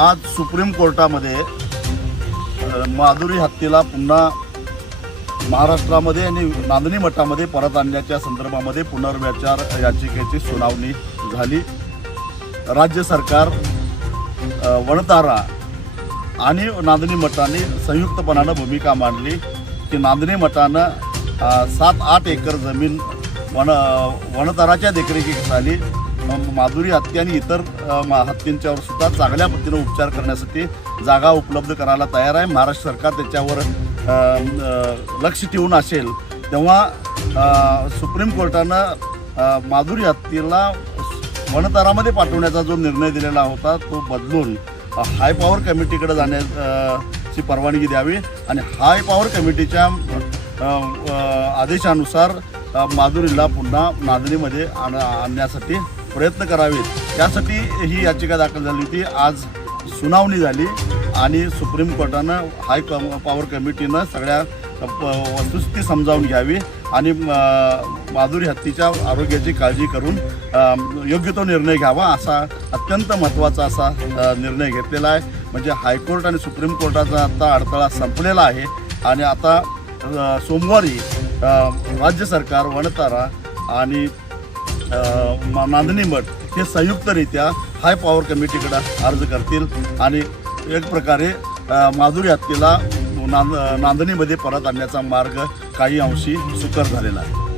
आज सुप्रीम कोर्टामध्ये माधुरी हत्तीला पुन्हा महाराष्ट्रामध्ये आणि नांदणी मठामध्ये परत आणण्याच्या संदर्भामध्ये पुनर्विचार याचिकेची सुनावणी झाली राज्य सरकार वणतारा आणि नांदणी मठाने संयुक्तपणानं भूमिका मांडली की नांदणी मठानं सात आठ एकर जमीन वण वणताराच्या झाली माधुरी हत्ती आणि इतर हत्तींच्यावर सुद्धा चांगल्या पद्धतीनं उपचार करण्यासाठी जागा उपलब्ध करायला तयार आहे महाराष्ट्र सरकार त्याच्यावर लक्ष ठेवून असेल तेव्हा सुप्रीम कोर्टानं माधुरी हत्तीला वनतारामध्ये पाठवण्याचा जो निर्णय दिलेला होता तो बदलून हाय पॉवर कमिटीकडे जाण्याची परवानगी द्यावी आणि हाय पॉवर कमिटीच्या आदेशानुसार माधुरीला पुन्हा नांदणीमध्ये आण आणण्यासाठी प्रयत्न करावेत यासाठी ही याचिका दाखल झाली होती आज सुनावणी झाली आणि सुप्रीम कोर्टानं हाय कम पॉवर कमिटीनं सगळ्या वस्तुस्थिती समजावून घ्यावी आणि माधुरी हत्तीच्या आरोग्याची काळजी करून योग्य तो निर्णय घ्यावा असा अत्यंत महत्त्वाचा असा निर्णय घेतलेला आहे म्हणजे हायकोर्ट आणि सुप्रीम कोर्टाचा आता अडथळा संपलेला आहे आणि आता सोमवारी राज्य सरकार वणतारा आणि नांदणी मठ हे संयुक्तरित्या हाय पॉवर कमिटीकडं अर्ज करतील आणि एक प्रकारे माधुरी यात्रेला नांद नांदणीमध्ये परत आणण्याचा मार्ग काही अंशी सुकर झालेला आहे